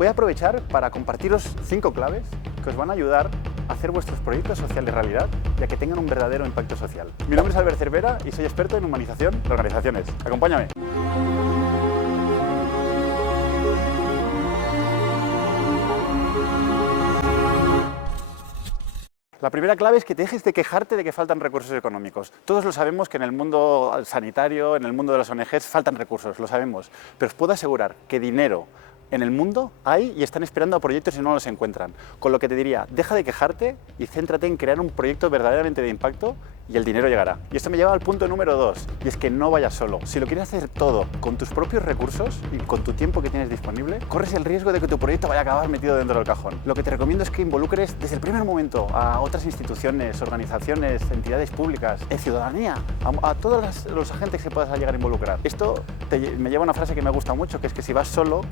voy a aprovechar para compartiros 5 claves que os van a ayudar a hacer vuestros proyectos sociales realidad y a que tengan un verdadero impacto social. Mi nombre es Albert Cervera y soy experto en humanización de organizaciones. ¡Acompáñame! La primera clave es que te dejes de quejarte de que faltan recursos económicos. Todos lo sabemos que en el mundo sanitario, en el mundo de las ONGs, faltan recursos, lo sabemos. Pero os puedo asegurar que dinero en el mundo hay y están esperando a proyectos y no los encuentran. Con lo que te diría, deja de quejarte y céntrate en crear un proyecto verdaderamente de impacto y el dinero llegará. Y esto me lleva al punto número 2, y es que no vayas solo. Si lo quieres hacer todo con tus propios recursos y con tu tiempo que tienes disponible, corres el riesgo de que tu proyecto vaya a acabar metido dentro del cajón. Lo que te recomiendo es que involucres desde el primer momento a otras instituciones, organizaciones, entidades públicas, ciudadanía, a todos los agentes que puedas llegar a involucrar. Esto me lleva a una frase que me gusta mucho, que es que si vas solo,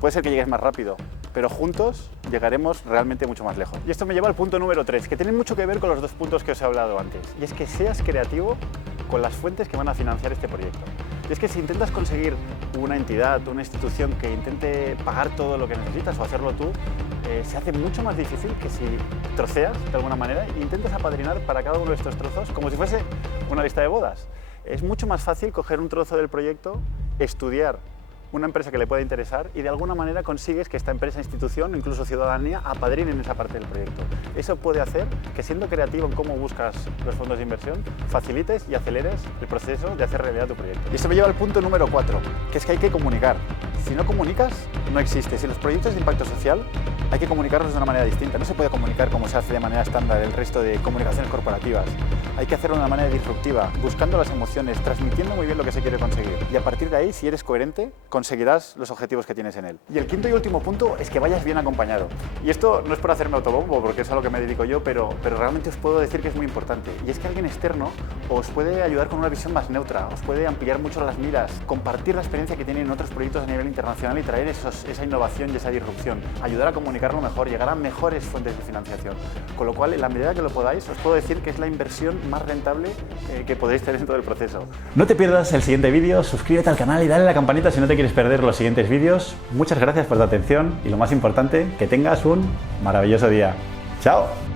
puede ser que llegues más rápido, pero juntos llegaremos realmente mucho más lejos. Y esto me lleva al punto número 3, que tiene mucho que ver con los 2 puntos que os he hablado antes, y es que seas creativo con las fuentes que van a financiar este proyecto. Y es que si intentas conseguir una entidad, una institución que intente pagar todo lo que necesitas o hacerlo tú, se hace mucho más difícil que si troceas de alguna manera e intentas apadrinar para cada uno de estos trozos como si fuese una lista de bodas. Es mucho más fácil coger un trozo del proyecto, estudiar una empresa que le pueda interesar y de alguna manera consigues que esta empresa, institución, incluso ciudadanía, apadrinen esa parte del proyecto. Eso puede hacer que, siendo creativo en cómo buscas los fondos de inversión, facilites y aceleres el proceso de hacer realidad tu proyecto. Y eso me lleva al punto número 4, que es que hay que comunicar. Si no comunicas, no existe. Si los proyectos de impacto social hay que comunicarlos de una manera distinta. No se puede comunicar como se hace de manera estándar el resto de comunicaciones corporativas. Hay que hacerlo de una manera disruptiva, buscando las emociones, transmitiendo muy bien lo que se quiere conseguir. Y a partir de ahí, si eres coherente, conseguirás los objetivos que tienes en él. Y el quinto y último punto es que vayas bien acompañado. Y esto no es por hacerme autobombo, porque es a lo que me dedico yo, pero realmente os puedo decir que es muy importante. Y es que alguien externo os puede ayudar con una visión más neutra, os puede ampliar mucho las miras, compartir la experiencia que tienen en otros proyectos a nivel internacional y traer esa innovación y esa disrupción, ayudar a comunicarlo mejor, llegar a mejores fuentes de financiación. Con lo cual, en la medida que lo podáis, os puedo decir que es la inversión más rentable que podéis tener en todo el proceso. No te pierdas el siguiente vídeo, suscríbete al canal y dale a la campanita si no te quieres perder los siguientes vídeos. Muchas gracias por tu atención y lo más importante, que tengas un maravilloso día. ¡Chao!